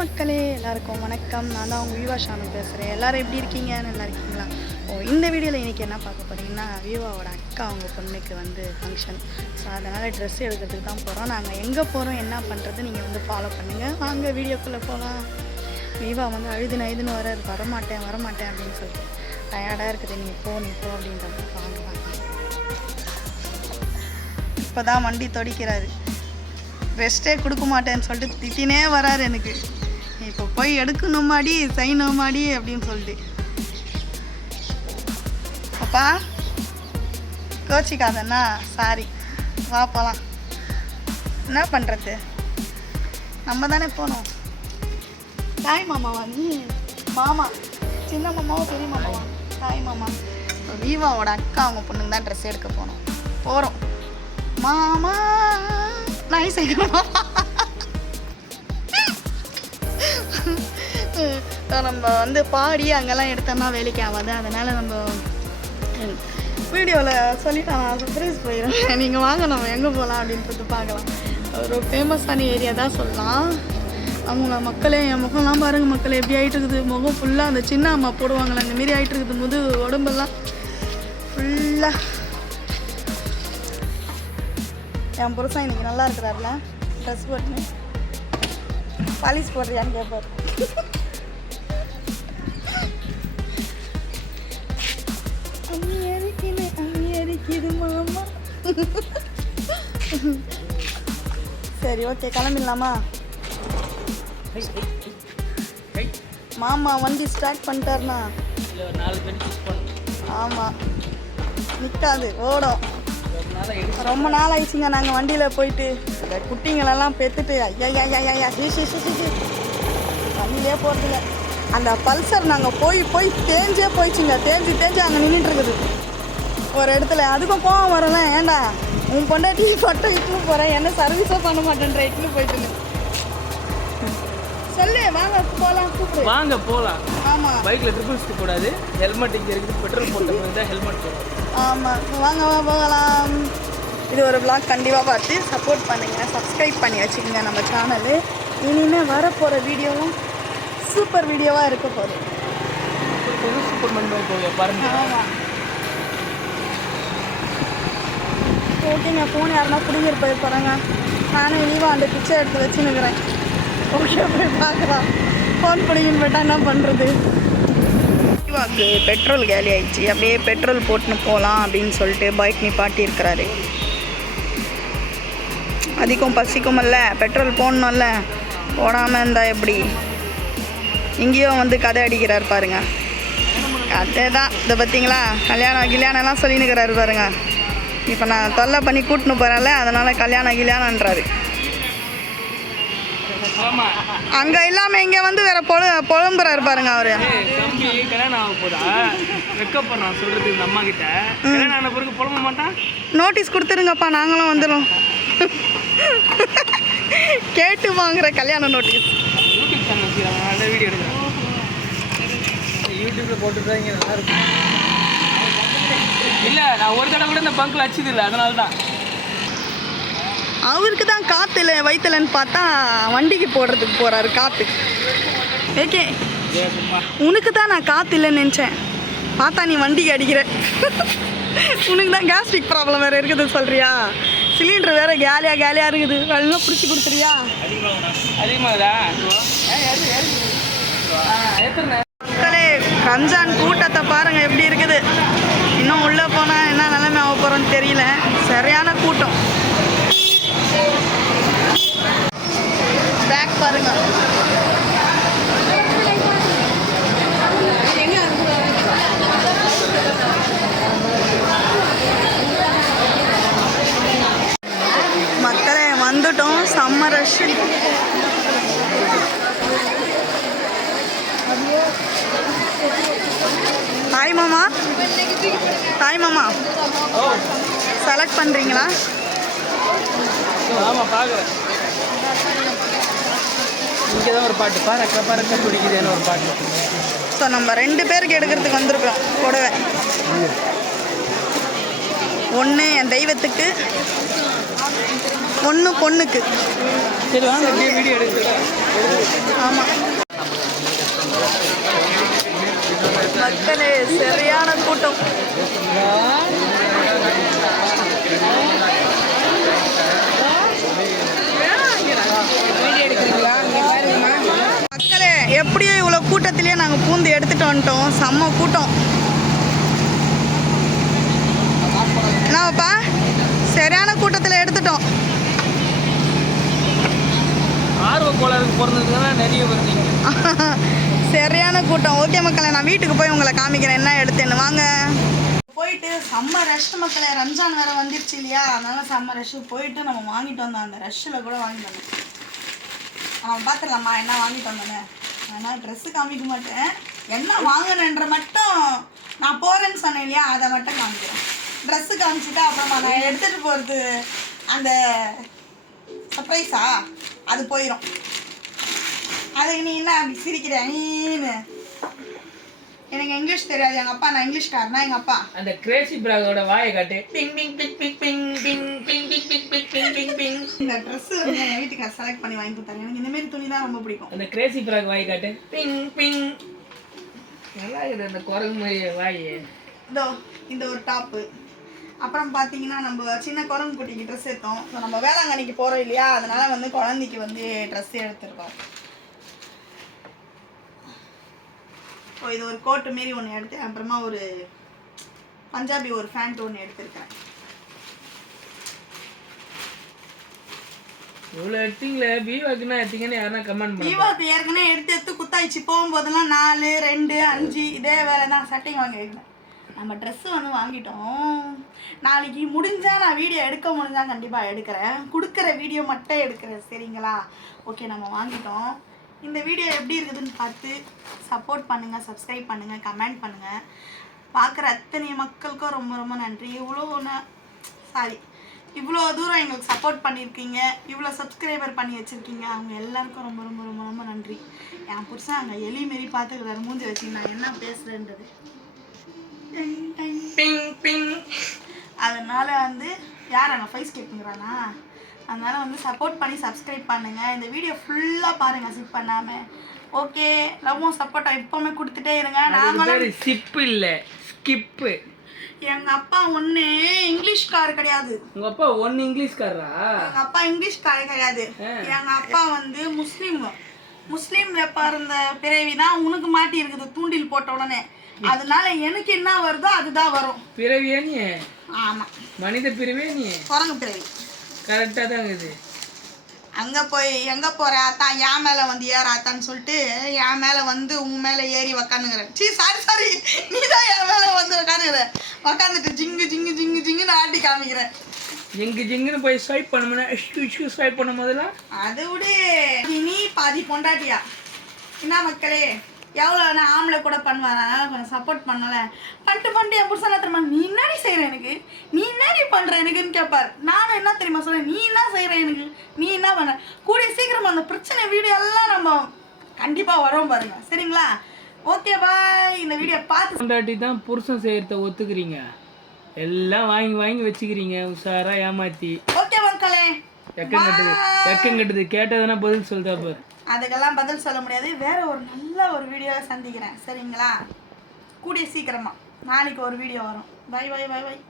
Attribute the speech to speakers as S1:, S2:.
S1: மக்களே எல்லாருக்கும் வணக்கம் நான் தான் உங்கள் வீவா ஷானு பேசுகிறேன் எல்லோரும் எப்படி இருக்கீங்க நல்லா இருக்கீங்களா ஓ இந்த வீடியோவில் இன்றைக்கி என்ன பார்க்க போகிறீங்கன்னா விவாவோட அக்கா அவங்க பொண்ணுக்கு வந்து ஃபங்க்ஷன் ஸோ அதனால் ட்ரெஸ் எடுக்கிறதுக்கு தான் போகிறோம் நாங்கள் எங்கே போகிறோம் என்ன பண்ணுறது நீங்கள் வந்து ஃபாலோ பண்ணுங்கள் வாங்க வீடியோக்குள்ளே போகலாம் வீவா வந்து அழுதுன அழுதுன்னு வர வரமாட்டேன் வரமாட்டேன் அப்படின்னு சொல்லிட்டு டயர்டாக இருக்குது நீங்கள் போ நீ போ அப்படின்றது வாங்க வாங்க இப்போ தான் வண்டி தொடிக்கிறாரு ரெஸ்ட்டே கொடுக்க மாட்டேன்னு சொல்லிட்டு திட்டினே வராரு எனக்கு இப்போ போய் எடுக்கணும் மாடி செய்யணும் மாடி அப்படின்னு சொல்லிட்டு அப்பா கோச்சிக்காதண்ணா சாரி வா போகலாம் என்ன பண்ணுறது நம்ம தானே போனோம் தாய் மாமாவா நீ மாமா சின்ன மாமாவும் பெரிய மாமாவா தாய் மாமா வீவாவோட அக்கா அவங்க பொண்ணுங்க தான் ட்ரெஸ் எடுக்க போனோம் போகிறோம் மாமா நான் செய்யணும் மாமா நம்ம வந்து பாடி அங்கெல்லாம் எடுத்தோம்னா வேலைக்கு ஆகாது அதனால் நம்ம வீடியோவில் சொல்லிட்டு நான் சர்ப்ரைஸ் போயிடுறேன் நீங்கள் வாங்க நம்ம எங்கே போகலாம் அப்படின்னு சொல்லிட்டு பார்க்கலாம் ஒரு ஃபேமஸான ஏரியா தான் சொல்லலாம் அவங்க மக்களே என் முகம்லாம் பாருங்கள் மக்கள் எப்படி ஆகிட்டு இருக்குது முகம் ஃபுல்லாக அந்த சின்ன அம்மா போடுவாங்களே அந்த மாரி ஆகிட்டு இருக்குது முது உடம்பெல்லாம் ஃபுல்லாக என் புருஷன் இன்றைக்கி நல்லா இருக்கிறாருல ட்ரெஸ் போட்டுன்னு பாலிஷ் போடுறியான்னு கேட்பார் மாமா சரி ஓகே கிளம்பிடலாமா மாமா வண்டி ஸ்டார்ட் பண்ணிட்டாருண்ணா ஆமாம் நிற்காது ஓடும் ரொம்ப நாள் ஆயிடுச்சுங்க நாங்கள் வண்டியில் போயிட்டு இந்த குட்டிங்களெல்லாம் பெற்றுட்டு ஐயா வண்டியிலே போகிறதுங்க அந்த பல்சர் நாங்கள் போய் போய் தேஞ்சே போயிடுச்சுங்க தேஞ்சு தேஞ்சு அங்கே நின்றுட்டு இருக்குது ஒரு இடத்துல அதுக்கும் போக வரல ஏண்டா உன் டீ மட்டும் இட்லு போகிறேன் என்ன சர்வீஸே பண்ண மாட்டேன்ற இட்லு போயிட்டுன்னு சொல்லு வாங்க போகலாம்
S2: கூப்பிடு வாங்க போகலாம் ஆமாம் பைக்கில் ட்ரிபிள்ஸ்க்கு கூடாது ஹெல்மெட் இங்கே இருக்குது பெட்ரோல் போட்டு ஹெல்மெட் போடணும்
S1: ஆமாம் வாங்க போகலாம் இது ஒரு விளாக் கண்டிப்பாக பார்த்து சப்போர்ட் பண்ணுங்கள் சப்ஸ்கிரைப் பண்ணி வச்சுக்கோங்க நம்ம சேனலு இனிமேல் வரப்போகிற வீடியோவும் சூப்பர் வீடியோவாக இருக்க போகுது ஆமாம் ஓகேங்க ஃபோன் யாருன்னா பிடிங்கிருப்பது போகிறாங்க நானும் இனிவா அந்த பிக்சர் எடுத்து வச்சுன்னுக்குறேன் ஓகே போய் பார்க்கலாம் ஃபோன் பிடிங்கன்னு போட்டால் என்ன பண்ணுறது ஆக்டிவாக்கு பெட்ரோல் காலி ஆயிடுச்சு அப்படியே பெட்ரோல் போட்டுன்னு போகலாம் அப்படின்னு சொல்லிட்டு பைக் நிப்பாட்டி இருக்கிறாரு அதிகம் பசிக்குமல்ல பெட்ரோல் போடணும்ல போடாமல் இருந்தால் எப்படி இங்கேயும் வந்து கதை அடிக்கிறார் பாருங்க கதை தான் இதை பார்த்தீங்களா கல்யாணம் கல்யாணம்லாம் சொல்லினுக்கிறாரு பாருங்க இப்போ நான் தொல்லை பண்ணி கூட்டின்னு போகிறேன்ல அதனால் கல்யாணம் கல்யாணன்றாரு அங்கே இல்லாமல் இங்கே வந்து வேற பொழு பொழம்புற இருப்பாருங்க அவரு
S2: கல்யாணம் ஆக மாட்டான்
S1: நோட்டீஸ் கொடுத்துருங்கப்பா நாங்களும் வந்துடும் கேட்டு வாங்குற கல்யாண நோட்டீஸ்
S2: யூடியூப் சேனல் யூடியூப்ல போட்டுருக்காங்க நல்லா இருக்கும் இல்லை நான் ஒரு தடவை கூட இந்த பங்க்கில் வச்சது இல்லை அதனால தான்
S1: அவருக்கு தான் இல்லை வைத்தலன்னு பார்த்தா வண்டிக்கு போடுறதுக்கு போகிறாரு காற்று ஓகே உனக்கு தான் நான் காற்று இல்லைன்னு நினச்சேன் பார்த்தா நீ வண்டிக்கு அடிக்கிற உனக்கு தான் கேஸ்ட்ரிக் ப்ராப்ளம் வேறு இருக்குது சொல்கிறியா சிலிண்டர் வேறு கேலியா கேலியா இருக்குது வெள்ளம் பிடிச்சி கொடுத்துறியா மக்களே ரம்ஜான் கூட்டத்தை பாருங்கள் எப்படி இருக்குது இன்னும் உள்ளே போனால் என்ன நிலைமை ஆக போகிறோன்னு தெரியல சரியான கூட்டம் பேக் பாருங்க மக்களே வந்துட்டோம் செம்ம ரஷ் தாய் மாமா தாய் மாமா செலக்ட் பண்ணுறீங்களா
S2: ஆமாம் பார்க்குறேன் இங்கே தான் ஒரு பாட்டு பறக்க பறக்க பிடிக்குதுன்னு ஒரு பாட்டு
S1: ஸோ நம்ம ரெண்டு பேருக்கு எடுக்கிறதுக்கு வந்திருக்கோம் புடவை ஒன்று என் தெய்வத்துக்கு ஒன்று பொண்ணுக்கு
S2: சரி வாங்க வீடியோ எடுக்கிறேன் ஆமாம்
S1: மக்களே சரியான கூட்டம் மறுபடியும் இவ்வளோ கூட்டத்திலேயே நாங்கள் பூந்து எடுத்துகிட்டு வந்துட்டோம் செம்ம கூட்டம் என்னப்பா சரியான கூட்டத்தில் எடுத்துட்டோம் சரியான கூட்டம் ஓகே மக்களை நான் வீட்டுக்கு போய் உங்களை காமிக்கிறேன் என்ன எடுத்தேன்னு வாங்க போயிட்டு செம்ம ரஷ் மக்களை ரம்ஜான் வேற வந்துருச்சு இல்லையா அதனால செம்ம ரஷ் போயிட்டு நம்ம வாங்கிட்டு வந்தோம் அந்த ரஷ்ஷில் கூட வாங்கிட்டு வந்தோம் அவன் பார்த்துடலாமா என்ன வாங்கிட்டு வந்தோன்னு ஆனால் ட்ரெஸ்ஸு காமிக்க மாட்டேன் என்ன வாங்கணுன்ற மட்டும் நான் போகிறேன்னு சொன்னேன் இல்லையா அதை மட்டும் காமிக்கிறேன் ட்ரெஸ்ஸு காமிச்சிட்டா அப்புறமா நான் எடுத்துகிட்டு போகிறது அந்த சர்ப்ரைஸா அது போயிடும் அதுக்கு நீ என்ன அப்படி சிரிக்கிறேன் நீன்னு எனக்கு இங்கிலீஷ் தெரியாது எங்க அப்பா நான் இங்கிலீஷ்காரனா எங்க அப்பா
S2: அந்த கிரேசி பிராகோட வாயை காட்டு பிங் பிங் பிங் பிங் பிங் பிங் பிங் பிங் பிங் பிங் பிங் பிங் பிங்
S1: இந்த ட்ரெஸ் வந்து என் வீட்டுக்கு செலக்ட் பண்ணி வாங்கி கொடுத்தாங்க எனக்கு இந்த மாதிரி துணி தான் ரொம்ப பிடிக்கும்
S2: அந்த கிரேசி பிராக் வாயை காட்டு பிங் பிங் நல்லா இருக்குது அந்த குரங்கு மாதிரி வாய்
S1: இதோ இந்த ஒரு டாப்பு அப்புறம் பார்த்தீங்கன்னா நம்ம சின்ன குரங்கு குட்டிக்கு ட்ரெஸ் எடுத்தோம் ஸோ நம்ம வேளாங்கண்ணிக்கு போகிறோம் இல்லையா அதனால வந்து குழந்தைக்கு வந்து ட்ரெஸ் எடுத்துருக்கோம் ஸோ இது ஒரு கோட்டு மாரி ஒன்று எடுத்தேன் அப்புறமா ஒரு பஞ்சாபி ஒரு ஃபேண்ட் ஒன்று எடுத்திருக்கேன்
S2: இவ்வளோ எடுத்தீங்களே பீவாக்குன்னா எடுத்தீங்கன்னு யாருன்னா கமெண்ட்
S1: பீவாக்கு ஏற்கனவே எடுத்து எடுத்து குத்தாயிச்சு போகும்போதெல்லாம் நாலு ரெண்டு அஞ்சு இதே வேலை தான் சட்டைங்க வாங்கி வைக்கிறேன் நம்ம ட்ரெஸ் ஒன்று வாங்கிட்டோம் நாளைக்கு முடிஞ்சால் நான் வீடியோ எடுக்க முடிஞ்சா கண்டிப்பா எடுக்கிறேன் கொடுக்குற வீடியோ மட்டும் எடுக்கிறேன் சரிங்களா ஓகே நம்ம வாங்கிட்டோம் இந்த வீடியோ எப்படி இருக்குதுன்னு பார்த்து சப்போர்ட் பண்ணுங்கள் சப்ஸ்கிரைப் பண்ணுங்கள் கமெண்ட் பண்ணுங்கள் பார்க்குற அத்தனை மக்களுக்கும் ரொம்ப ரொம்ப நன்றி இவ்வளோ சாரி இவ்வளோ தூரம் எங்களுக்கு சப்போர்ட் பண்ணியிருக்கீங்க இவ்வளோ சப்ஸ்கிரைபர் பண்ணி வச்சுருக்கீங்க அவங்க எல்லாருக்கும் ரொம்ப ரொம்ப ரொம்ப ரொம்ப நன்றி என் புருஷன் அங்கே எலி மாரி பார்த்துக்கிறாரு மூஞ்சி வச்சு நான் என்ன பேசுகிறேன்றது பிங் அதனால் வந்து யார் அங்கே ஃபைஸ் கேட்குங்கிறானா அதனால் வந்து சப்போர்ட் பண்ணி சப்ஸ்கிரைப் பண்ணுங்க இந்த வீடியோ ஃபுல்லாக பாருங்கள் சிப் பண்ணாம ஓகே லவ்வும் சப்போர்ட்டா எப்போவுமே கொடுத்துட்டே இருங்க
S2: நாங்களும் சிப் இல்லை ஸ்கிப்பு
S1: எங்க அப்பா ஒண்ணு இங்கிலீஷ்கார் கிடையாது
S2: உங்க அப்பா ஒண்ணு காரா
S1: எங்க அப்பா கார் கிடையாது எங்க அப்பா வந்து முஸ்லீம் முஸ்லீம்ல பிறந்த தான் உனக்கு மாட்டி இருக்குது தூண்டில் போட்ட உடனே அதனால எனக்கு என்ன வருதோ அதுதான் வரும் பிறவியா நீ ஆமா
S2: மனித பிறவியா நீ குரங்கு பிறவி கரெக்டாக தான் இருக்குது
S1: அங்கே போய் எங்கே போகிற ஆத்தா என் மேலே வந்து ஏறாத்தான்னு சொல்லிட்டு என் மேலே வந்து உன் மேலே ஏறி உக்காந்துங்கிறேன் சீ சாரி சாரி நீ தான் என் மேலே வந்து உக்காந்துக்கிற உக்காந்துட்டு ஜிங்கு ஜிங்கு ஜிங்கு ஜிங்குன்னு ஆட்டி காமிக்கிறேன்
S2: ஜிங்கு ஜிங்குன்னு போய் ஸ்வைப் பண்ணமுன்னா ஷூ ஷூ ஸ்வைப் பண்ணும் போதெல்லாம்
S1: அது விடு நீ பாதி பொண்டாட்டியா என்ன மக்களே எவ்வளோ நான் ஆம்பளை கூட பண்ணுவேன் கொஞ்சம் சப்போர்ட் பண்ணலை பண்ணிட்டு பண்ணிட்டு என் புருஷன் தெரியுமா நீ என்னடி செய்கிற எனக்கு நீ என்னடி பண்ணுற எனக்குன்னு கேட்பார் நானும் என்ன தெரியுமா சொல்கிறேன் நீ என்ன செய்கிற எனக்கு நீ என்ன பண்ண கூடிய சீக்கிரம் அந்த பிரச்சனை வீடியோ எல்லாம் நம்ம கண்டிப்பாக வரோம் பாருங்க சரிங்களா ஓகே பாய் இந்த வீடியோ பார்த்து
S2: கொண்டாட்டி தான் புருஷன் செய்கிறத ஒத்துக்கிறீங்க எல்லாம் வாங்கி வாங்கி வச்சுக்கிறீங்க உஷாராக ஏமாற்றி
S1: ஓகே மக்களே
S2: எக்கங்கட்டுது எக்கங்கட்டுது கேட்டதுன்னா பதில் சொல்லுதா பாரு
S1: அதுக்கெல்லாம் பதில் சொல்ல முடியாது வேறு ஒரு நல்ல ஒரு வீடியோவை சந்திக்கிறேன் சரிங்களா கூடிய சீக்கிரமாக நாளைக்கு ஒரு வீடியோ வரும் பை பை பை பை